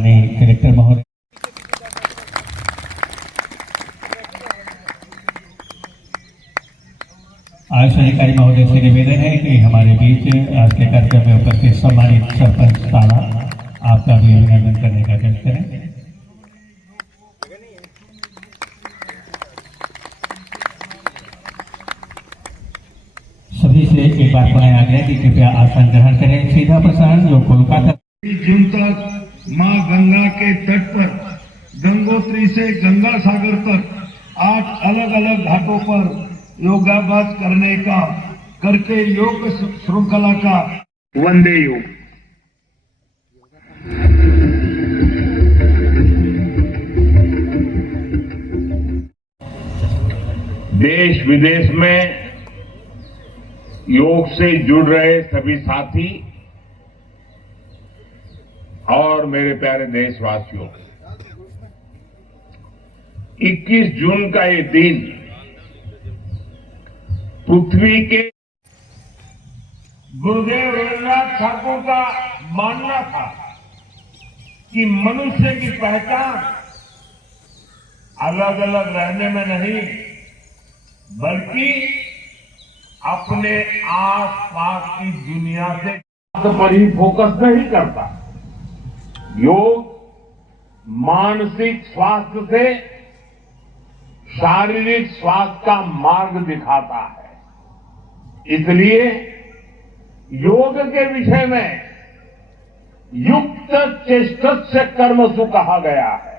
माननीय कलेक्टर महोदय, आयुष अधिकारी महोदय से निवेदन है कि हमारे बीच आज के कार्यक्रम में उपस्थित सम्मानित सरपंच ताला आपका भी अभिनंदन करने का जश्न करें। सभी से एक बार पुनः आग्रह कि कृपया आसन ग्रहण करें। सीधा प्रसारण जो कोलकाता जून तक मां गंगा के तट पर गंगोत्री से गंगा सागर तक 8 अलग अलग घाटों पर योगाभ्यास करके योग श्रृंखला का वंदे योग। देश विदेश में योग से जुड़ रहे सभी साथी और मेरे प्यारे देशवासियों, 21 जून का ये दिन पृथ्वी के गुरुदेव रविन्द्रनाथ ठाकुर का मानना था कि मनुष्य की पहचान अलग अलग रहने में नहीं बल्कि अपने आसपास की दुनिया से पर ही फोकस नहीं करता। योग मानसिक स्वास्थ्य से शारीरिक स्वास्थ्य का मार्ग दिखाता है। इसलिए योग के विषय में युक्त चेष्टस्य कर्मसु कहा गया है,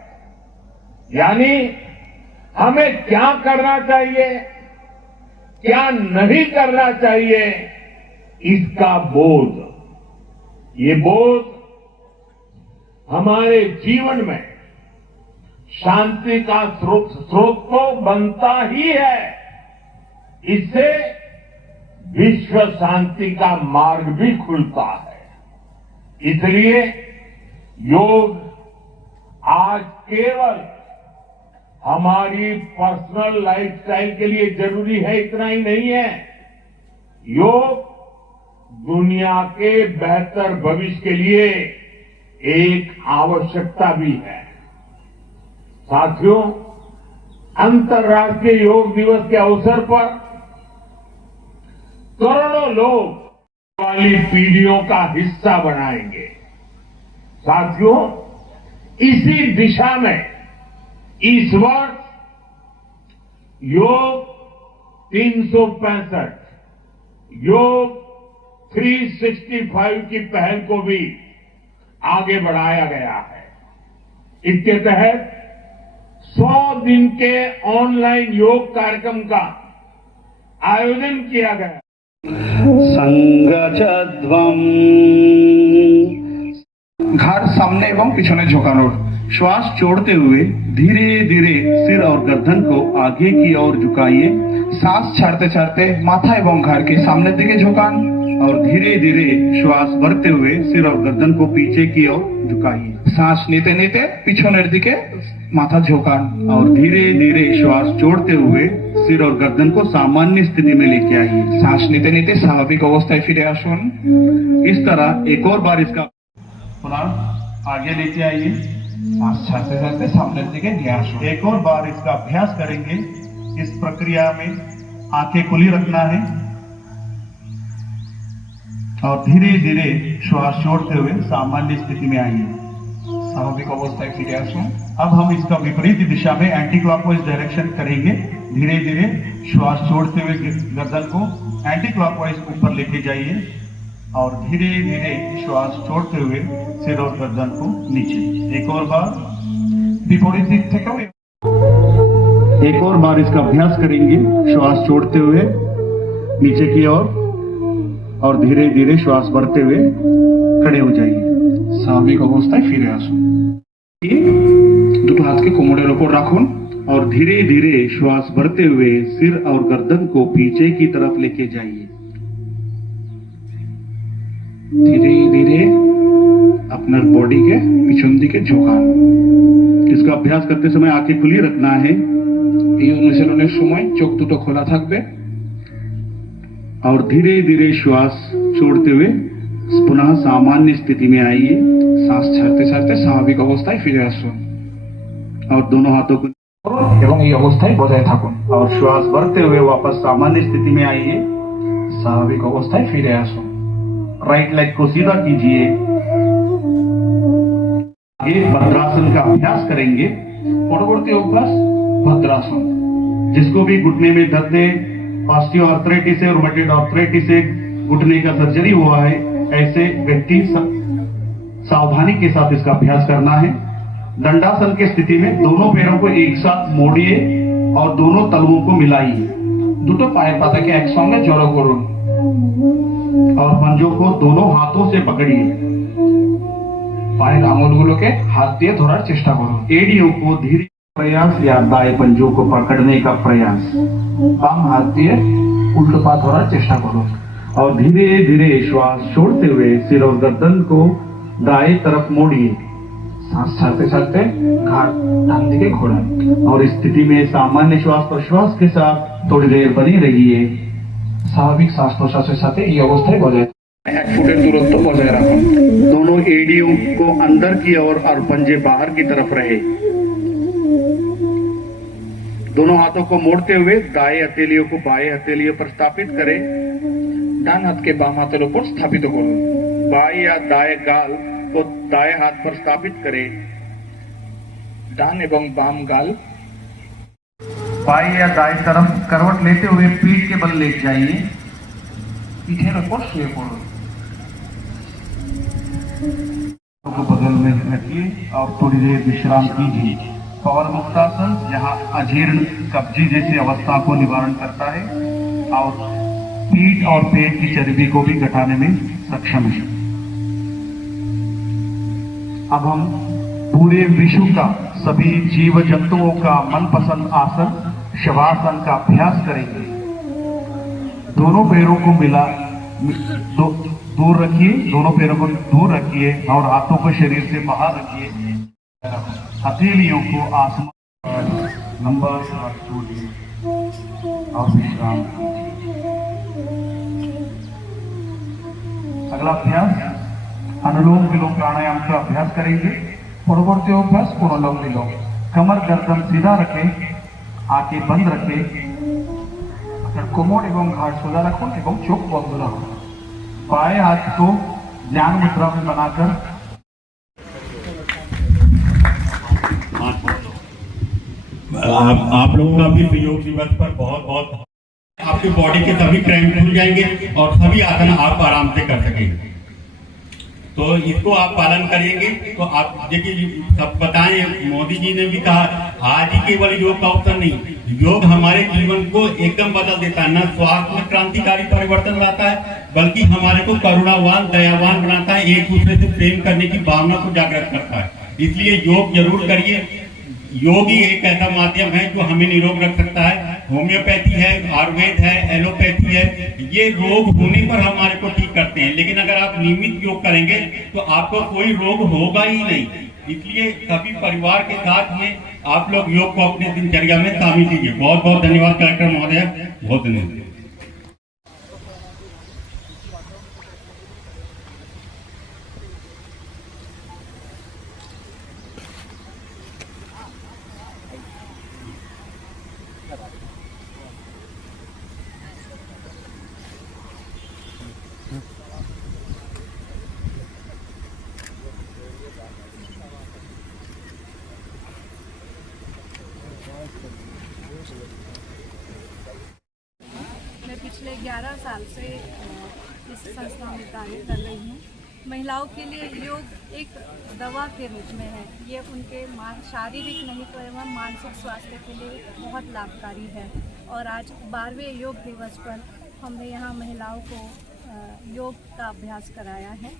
यानी हमें क्या करना चाहिए, क्या नहीं करना चाहिए, इसका बोध। ये बोध हमारे जीवन में शांति का स्रोत तो बनता ही है, इससे विश्व शांति का मार्ग भी खुलता है। इसलिए योग आज केवल हमारी पर्सनल लाइफस्टाइल के लिए जरूरी है इतना ही नहीं है, योग दुनिया के बेहतर भविष्य के लिए एक आवश्यकता भी है। साथियों, अंतर्राष्ट्रीय योग दिवस के अवसर पर करोड़ों लोग वाली पीढ़ियों का हिस्सा बनाएंगे। साथियों, इसी दिशा में इस वर्ष योग 365 योग 365 की पहल को भी आगे बढ़ाया गया है। इसके तहत 100 दिन के ऑनलाइन योग कार्यक्रम का आयोजन किया गया। संगचध्वम घाट सामने एवं पिछने झुकानोर, श्वास छोड़ते हुए धीरे धीरे सिर और गर्दन को आगे की ओर झुकाइए। सांस छाड़ते छाड़ते माथा एवं घाट के सामने दिखे झुकान और धीरे धीरे श्वास भरते हुए सिर और गर्दन को पीछे की ओर झुकाइए। सांस लेते लेते पिछने दिखे माथा झुकान और धीरे धीरे श्वास छोड़ते हुए सिर और गर्दन को सामान्य स्थिति में लेके आइए। सांस लेते लेते स्वाभाविक अवस्थाएं फिरे आसन। इस तरह एक और बार इसका पुनः आगे लेके आइए। सांस छाड़ते छाड़ते सामने दिखे न्यास। एक और बार इसका अभ्यास करेंगे। इस प्रक्रिया में आंखें खुली रखना है और धीरे धीरे श्वास छोड़ते हुए सामान्य स्थिति में आइए। स्वाभाविक अवस्थाएं फिरे आसन। अब हम इसका विपरीत दिशा में एंटी क्लॉकवाइज डायरेक्शन करेंगे। धीरे धीरे श्वास छोड़ते हुए गर्दन को एंटी क्लॉकवाइज ऊपर लेके जाइए और धीरे धीरे श्वास छोड़ते हुए सिर और गर्दन को नीचे। एक और बार विपरीत दिख थे। एक और बार इसका अभ्यास करेंगे। श्वास छोड़ते हुए नीचे की ओर और धीरे धीरे श्वास भरते हुए खड़े हो जाइए। स्वाभाविक अवस्थाয় ফিরে আসুন। দুটো हाथ के कोमरेर ऊपर রাখুন और धीरे धीरे श्वास भरते हुए सिर और गर्दन को पीछे की तरफ लेके जाइए। धीरे धीरे अपना बॉडी के पिछन दिके झुकान। इसका अभ्यास करते समय आंखें खुली रखना है। এই অনুশীলনের সময় চোখ দুটো খোলা থাকবে और धीरे धीरे श्वास छोड़ते हुए पुनः सामान्य स्थिति में आइए। सांस ছাড়তে ছাড়তে স্বাভাবিক অবস্থায় ফিরে আসুন और दोनों हाथों को এবং এই অবস্থায় বজায় থাকুন और श्वास भरते हुए वापस सामान्य स्थिति में आइए। स्वाभाविक अवस्थाয় ফিরে আসুন। राइट लेग को सीधा कीजिए। आगे भद्रासन का अभ्यास करेंगे। परवर्ती अभ्यास भद्रासन, जिसको भी घुटने में दर्द है, ऑस्टियोआर्थराइटिस है, रूमेटॉइड आर्थराइटिस है, घुटने का सर्जरी हुआ है, ऐसे व्यक्ति सावधानी के साथ इसका अभ्यास करना है। दंडासन की स्थिति में दोनों पैरों को एक साथ मोड़िए और दोनों तलवों को मिलाइए। দুটো পায়ের পাতাকে একসঙ্গে জড়ো করুন और पंजों को दोनों हाथों से पकड़िए। পায়ের আঙুলগুলোকে হাত দিয়ে ধরার চেষ্টা করুন। एड़ियों को धीरे प्रयास या दाएं पंजों को पकड़ने का प्रयास। बाम हाथ দিয়ে उल्টো पा ধরার চেষ্টা করুন और धीरे धीरे श्वास छोड़ते हुए सिर और गर्दन को दाएं तरफ मोड़िए। सांस छाड़ते छाड़ते घाट डान दिखे घोड़ान और इस स्थिति में सामान्य श्वास प्रश्वास के साथ थोड़ी देर बनी रहिए। स्वाभाविक श्वास प्रश्वास साथ ये अवस्था बजाय 1 फुट दूरत्व बजाय रखो। दोनों एड़ियों को अंदर की ओर और पंजे बाहर की तरफ रहे। दोनों हाथों को मोड़ते हुए दाएं हथेलियों को बाएं हथेलियों पर स्थापित करें। डान हाथ के बाम हाथों पर स्थापित करो। बाएं या दाएं गाल को दाएं हाथ पर स्थापित करें। डान एवं बाम गाल बाएं या दाएं तरफ करवट लेते हुए पीठ के बल ले जाइए। पीठे ऊपर शुए पड़ो को बगल में रखिए और थोड़ी देर विश्राम कीजिए। पवन मुक्तासन यहाँ अजीर्ण कब्जी जैसी अवस्था को निवारण करता है और पीठ और पेट की चर्बी को भी घटाने में सक्षम है। अब हम पूरे विश्व का सभी जीव जंतुओं का मनपसंद आसन शवासन का अभ्यास करेंगे। दोनों पैरों को दूर रखिए, दोनों पैरों को दूर रखिए और हाथों को शरीर से बाहर रखिए। हथेलियों को आसमान पर लंबा सांस छोड़िए और विश्राम कीजिए। अगला अभ्यास अनुलोम विलोम प्राणायाम का अभ्यास करेंगे। परवर्ती अभ्यास अनुलोम विलोम। कमर गर्दन सीधा रखें, आंखें बंद रखें, कोमर एवं घाट सोजा रखो एवं चोख बंद रखो। बाएं हाथ को ध्यान मुद्रा में बनाकर आप लोगों का भी योग दिवस पर बहुत बहुत आपकी बॉडी के सभी क्रैम्प खुल जाएंगे और सभी आसन आप आराम से कर सकेंगे। तो इसको आप पालन करेंगे तो आप देखिए सब बताएं, मोदी जी ने भी कहा आज ही केवल योग का अवसर नहीं, योग हमारे जीवन को एकदम बदल देता है। न स्वास्थ्य में क्रांतिकारी परिवर्तन लाता है बल्कि हमारे को करुणावान दयावान बनाता है, एक दूसरे से प्रेम करने की भावना को जागृत करता है। इसलिए योग जरूर करिए। योग ही एक ऐसा माध्यम है जो हमें निरोग रख सकता है। होम्योपैथी है, आयुर्वेद है, एलोपैथी है, ये रोग होने पर हमारे को ठीक करते हैं, लेकिन अगर आप नियमित योग करेंगे तो आपको कोई रोग होगा ही नहीं। इसलिए सभी परिवार के साथ में आप लोग योग को अपने दिनचर्या में शामिल कीजिए। बहुत बहुत धन्यवाद कलेक्टर महोदय, बहुत धन्यवाद। मैं पिछले 11 साल से इस संस्था में कार्य कर रही हूँ। महिलाओं के लिए योग एक दवा के रूप में है। ये उनके शारीरिक नहीं तो एवं मानसिक स्वास्थ्य के लिए बहुत लाभकारी है। और आज 12वें योग दिवस पर हमने यहाँ महिलाओं को योग का अभ्यास कराया है।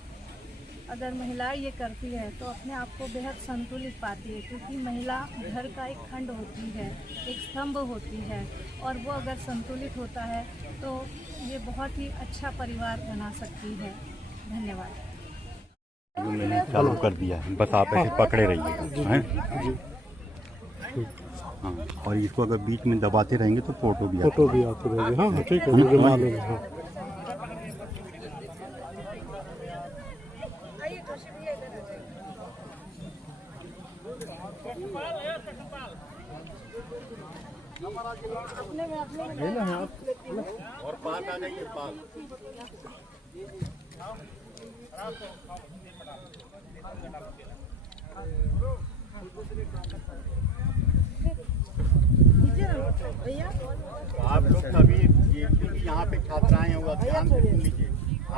अगर महिलाएं ये करती है तो अपने आप को बेहद संतुलित पाती है, क्योंकि महिला घर का एक खंड होती है, एक स्तंभ होती है, और वो अगर संतुलित होता है तो ये बहुत ही अच्छा परिवार बना सकती है। धन्यवाद। मैंने चालू कर दिया है, बस आप ऐसे पकड़े रहिए हैं। हाँ, और इसको अगर बीच में दबाते रहेंगे तो फोटो भी आते रहेंगे। हाँ ठीक है, मुझे मालूम है। इधर आ जाइए। और पास आ जाइए, पास। भैया आप लोग सभी ये यहाँ पे छात्राएं हैं, वो ध्यान से सुन लीजिए।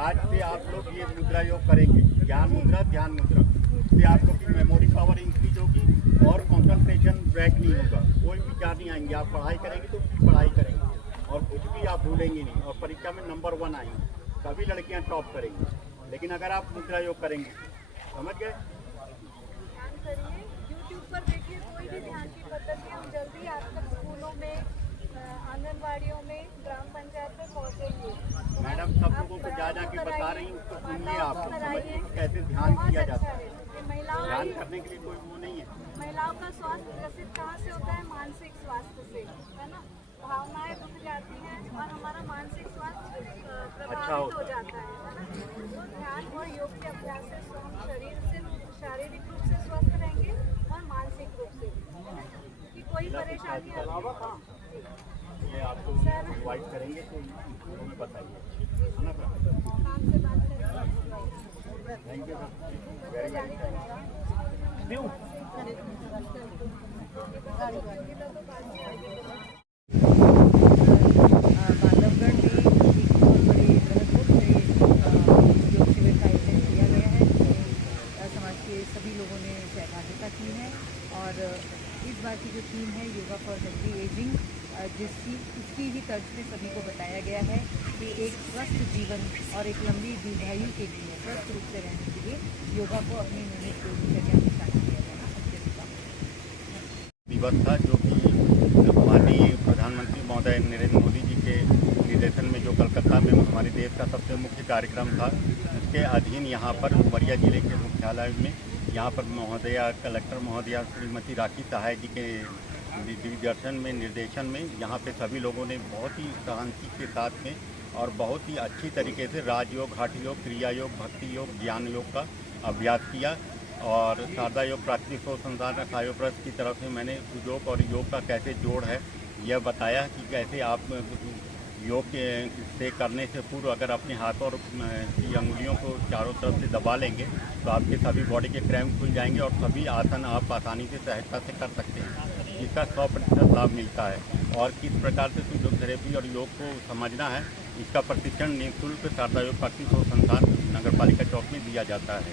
आज से आप लोग ये मुद्रा योग करेंगे, ज्ञान मुद्रा, ध्यान मुद्रा। इससे आप लोग की मेमोरी पावर इंक्रीज होगी और कंसंट्रेशन ब्रेक नहीं होगा, कोई विचार नहीं आएंगे। आप पढ़ाई करेंगे तो पढ़ाई करेंगे और कुछ भी आप भूलेंगे नहीं, और परीक्षा में नंबर 1 आएंगे। सभी लड़कियां टॉप करेंगी। लेकिन अगर आप मुद्रा योग करेंगे, समझ गए? ध्यान करिए, यूट्यूब पर देखिए कोई भी ध्यान की पद्धति हम जल्दी आप तक स्कूलों में, आंगनबाड़ियों में, ग्राम पंचायत में पहुँचेंगे। मैडम सब लोगों को जा के बता रही हूँ, उसको सुनिए, आप लोग समझिए कैसे ध्यान किया जाता है। ध्यान करने के लिए कोई वो नहीं है। महिलाओं का स्वास्थ्य विकसित कहाँ से होता है? मानसिक स्वास्थ्य से, है ना। भावनाएं रुक जाती हैं और हमारा मानसिक स्वास्थ्य प्रभावित हो जाता है ना। तो ध्यान और योग के अभ्यास से हम शारीरिक रूप से स्वस्थ रहेंगे और मानसिक रूप से, कि कोई परेशानी ये आपको इनवाइट करेंगे तो उनको बताइए, है ना सर? काम से बात करेंगे। Thank you sir, very very Bandhavgarh में एक बहुत बड़े बृहद रूप से योग शिविर का आयोजन किया गया है, जिसमें समाज के सभी लोगों ने सहभागिता की है। और इस बार की जो थीम है योगा फॉर हेल्दी एजिंग, उसकी ही तर्ज में सभी को बताया गया है कि एक स्वस्थ जीवन और एक लंबी दीर्घायु के लिए, स्वस्थ रूप से रहने के लिए योगा को अपनी नियमित दिनचर्या में शामिल किया जाना अत्यंत दिवस था, जो कि माननीय प्रधानमंत्री महोदय नरेंद्र मोदी जी के निर्देशन में जो कलकत्ता में हमारे देश का सबसे मुख्य कार्यक्रम था, उसके अधीन यहाँ पर उमरिया जिले के मुख्यालय में यहाँ पर महोदया कलेक्टर महोदया श्रीमती राखी सहाय जी के निर्देशन में यहाँ पे सभी लोगों ने बहुत ही शांति के साथ में और बहुत ही अच्छी तरीके से राजयोग, हठ योग, क्रिया योग, भक्ति योग, ज्ञान योग का अभ्यास किया। और शारदा योग प्राकृतिक शोध संस्थान सायोप्रस की तरफ से मैंने सुयोग और योग का कैसे जोड़ है यह बताया कि कैसे आप योग से करने से पूर्व अगर अपने हाथों और की अंगुलियों को चारों तरफ से दबा लेंगे तो आपके सभी बॉडी के क्रैम्प खुल जाएंगे और सभी आसन आप आसानी से सहजता से कर सकते हैं। इसका 100% लाभ मिलता है। और किस प्रकार से फिजियोथेरेपी और योग को समझना है, इसका प्रशिक्षण निःशुल्क शारदा योग प्राकृतिक शोध संस्थान नगर पालिका चौक में दिया जाता है।